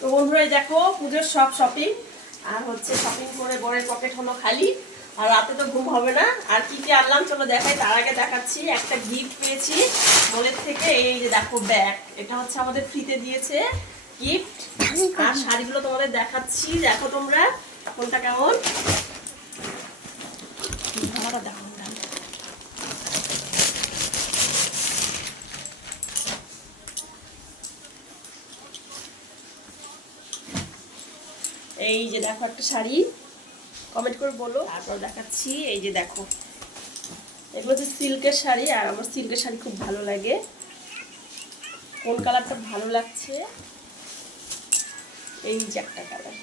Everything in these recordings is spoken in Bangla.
তো বন্ধুরা দেখো, পুজোর সব শপিং আর হচ্ছে শপিং করে বরের পকেট হলো খালি। আর রাতে তো ঘুম হবে না। আর কি কি আনলাম চলো দেখাই। তার আগে দেখাচ্ছি, একটা গিফট পেয়েছি মলের থেকে। এই যে দেখো ব্যাগ এটা হচ্ছে আমাদের ফ্রিতে দিয়েছে গিফট আর শাড়িগুলো তোমাদের দেখাচ্ছি। দেখো তোমরা, কোনটা কেমন? দেখো তোমরা। এই যে দেখো একটা শাড়ি। কমেন্ট করে বলো, তারপর দেখাচ্ছি। এই যে দেখো, এগুলো হচ্ছে সিল্কের শাড়ি, আর আমার সিল্কের শাড়ি খুব ভালো লাগে। কোন কালারটা ভালো লাগছে? এই যে একটা কালার।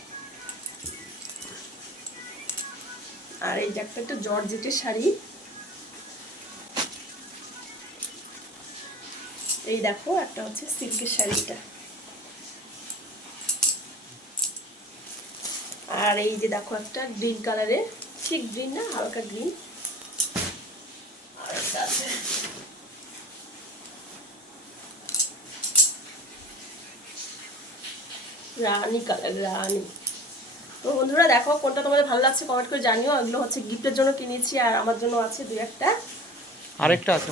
আর এই যে একটা একটা জর্জেটের শাড়ি। এই দেখো, একটা হচ্ছে সিল্কের শাড়িটা। আর এই যে দেখো একটা গ্রিন কালারের ঠিক গ্রিন না হালকা গ্রিন আর একটা আছে। রানি কালার রানি। তো বন্ধুরা দেখো কোনটা তোমাদের ভালো লাগছে কমেন্ট করে জানিও। এগুলো হচ্ছে গিফটের জন্য কিনেছি আর আমার জন্য আছে দুই একটা। আরেকটা আছে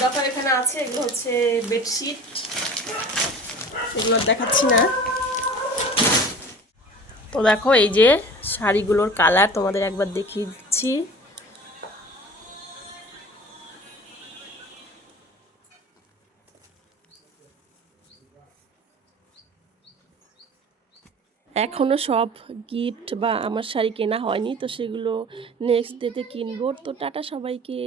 দেখো এখানে আছে এগুলো হচ্ছে বেডশিট এগুলো দেখাচ্ছি না। তো দেখো এই যে শাড়িগুলোর কালার তোমাদের একবার দেখিয়ে দিচ্ছি। এখনও সব গিফট বা আমার শাড়ি কেনা হয়নি, তো সেগুলো নেক্সট ডেতে কিনবো। তো টাটা সবাইকে।